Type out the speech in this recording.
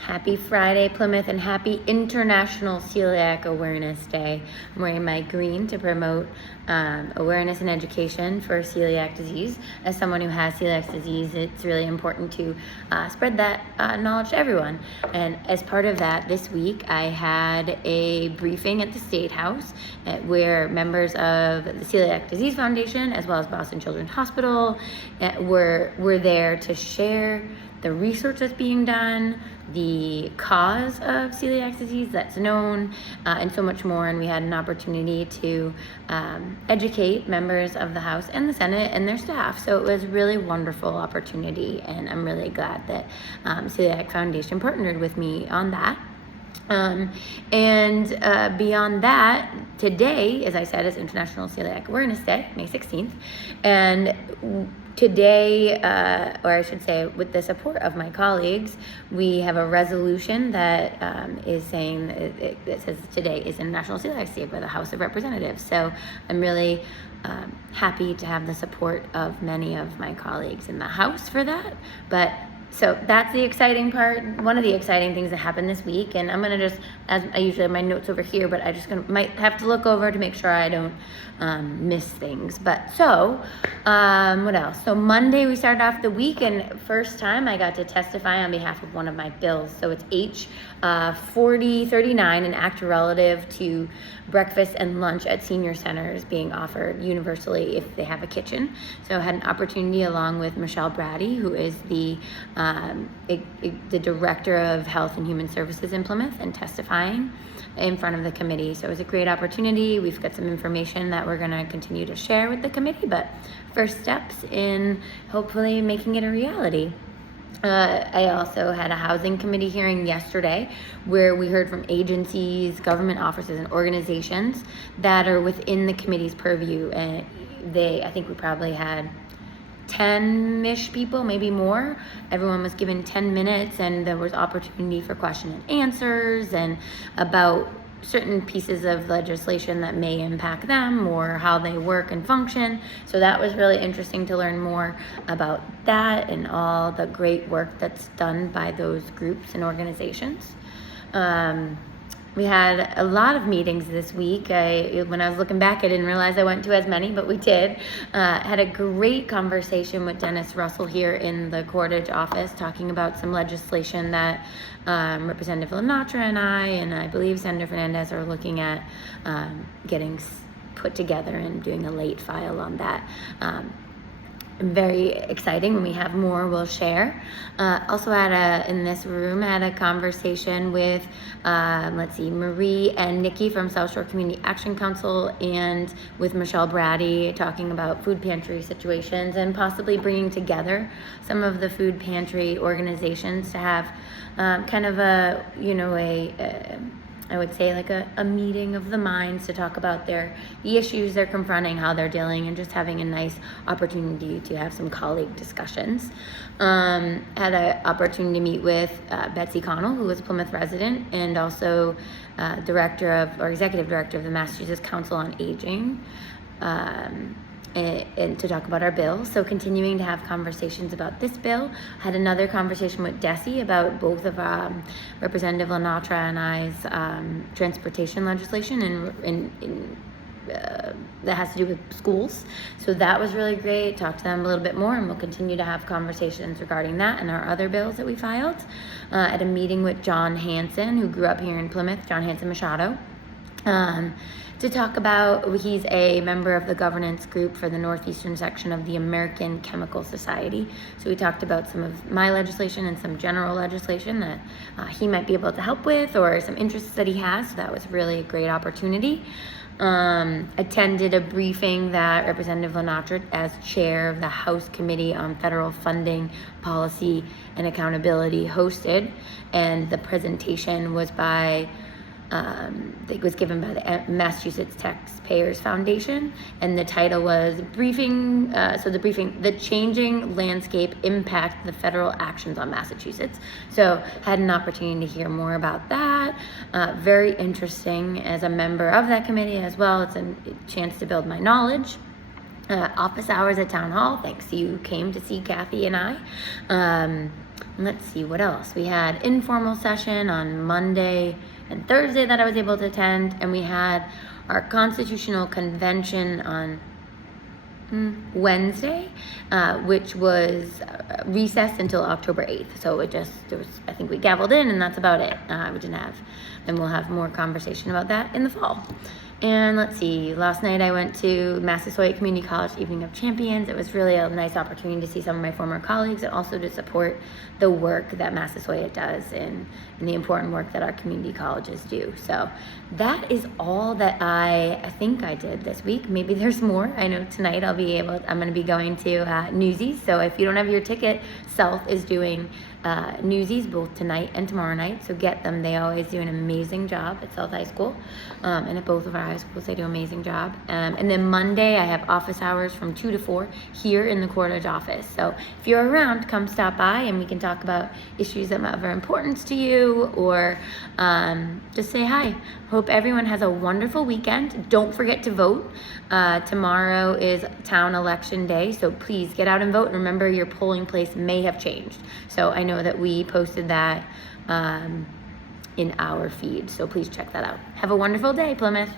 Happy Friday, Plymouth, and happy International Celiac Awareness Day. I'm wearing my green to promote awareness and education for celiac disease. As someone who has celiac disease, it's really important to spread that knowledge to everyone. And as part of that, this week I had a briefing at the State House where members of the Celiac Disease Foundation, as well as Boston Children's Hospital, were there to share the research that's being done, the cause of celiac disease that's known, and so much more. And we had an opportunity to educate members of the House and the Senate and their staff. So it was a really wonderful opportunity, and I'm really glad that Celiac Foundation partnered with me on that. Beyond that, today, as I said, is International Celiac Awareness Day, May 16th. And today, or I should say with the support of my colleagues, we have a resolution that is saying, it says today is International Celiac Day by the House of Representatives. So I'm really happy to have the support of many of my colleagues in the House for that. So that's the exciting part, one of the exciting things that happened this week. And I'm going to just, as I usually have my notes over here, but I just might have to look over to make sure I don't miss things. But so, what else? So Monday we started off the week, and first time I got to testify on behalf of one of my bills. So it's H 4039, an act relative to breakfast and lunch at senior centers being offered universally if they have a kitchen. So I had an opportunity along with Michelle Brady, who is the Director of Health and Human Services in Plymouth, and testifying in front of the committee. So it was a great opportunity. We've got some information that we're going to continue to share with the committee, but first steps in hopefully making it a reality. I also had a housing committee hearing yesterday where we heard from agencies, government offices, and organizations that are within the committee's purview. And I think we probably had 10-ish people, maybe more. Everyone was given 10 minutes, and there was opportunity for question and answers and about certain pieces of legislation that may impact them or how they work and function. So that was really interesting to learn more about that and all the great work that's done by those groups and organizations. We had a lot of meetings this week. When I was looking back, I didn't realize I went to as many, but we did. Had a great conversation with Dennis Russell here in the Cordage office, talking about some legislation that Representative Lenatra and I believe Senator Fernandez are looking at getting put together and doing a late file on that. Very exciting. When we have more, we'll share. Also in this room, had a conversation with, Marie and Nikki from South Shore Community Action Council, and with Michelle Brady, talking about food pantry situations and possibly bringing together some of the food pantry organizations to have kind of I would say like a meeting of the minds to talk about the issues they're confronting, how they're dealing, and just having a nice opportunity to have some colleague discussions. Had an opportunity to meet with Betsy Connell, who was a Plymouth resident, and also executive director of the Massachusetts Council on Aging, and to talk about our bill. So continuing to have conversations about this bill. Had another conversation with Desi about both of Representative Lenatra and I's transportation legislation that has to do with schools. So that was really great. Talked to them a little bit more, and we'll continue to have conversations regarding that and our other bills that we filed. At a meeting with John Hanson, who grew up here in Plymouth, John Hanson Machado, to talk about, he's a member of the governance group for the northeastern section of the American Chemical Society. So we talked about some of my legislation and some general legislation that he might be able to help with, or some interests that he has. So that was really a great opportunity. Attended a briefing that Representative Lenatra, as chair of the House Committee on Federal Funding, Policy, and Accountability, hosted, and the presentation was it was given by the Massachusetts Taxpayers Foundation, and the title was the changing landscape impact the federal actions on Massachusetts. So had an opportunity to hear more about that. Very interesting as a member of that committee as well. It's a chance to build my knowledge. Office hours at Town Hall, thanks you came to see Kathy and I. Let's see, what else? We had informal session on Monday and Thursday that I was able to attend, and we had our constitutional convention on Wednesday, which was recessed until October 8th. So I think we gavelled in, and that's about it. We didn't have, and we'll have more conversation about that in the fall. And let's see, last night I went to Massasoit Community College Evening of Champions. It was really a nice opportunity to see some of my former colleagues and also to support the work that Massasoit does and the important work that our community colleges do. So that is all that I think I did this week. Maybe there's more. I know tonight I'm going to be going to Newsies. So if you don't have your ticket, South is doing Newsies both tonight and tomorrow night, so get them. They always do an amazing job at South High School, and at both of our high schools they do an amazing job. And then Monday I have office hours from 2 to 4 here in the Cortege office, so if you're around, come stop by and we can talk about issues that have importance to you, or just say hi. Hope everyone has a wonderful weekend. Don't forget to vote. Tomorrow is town election day, so please get out and vote. Remember, your polling place may have changed, so I know that we posted that in our feed, so please check that out. Have a wonderful day, Plymouth.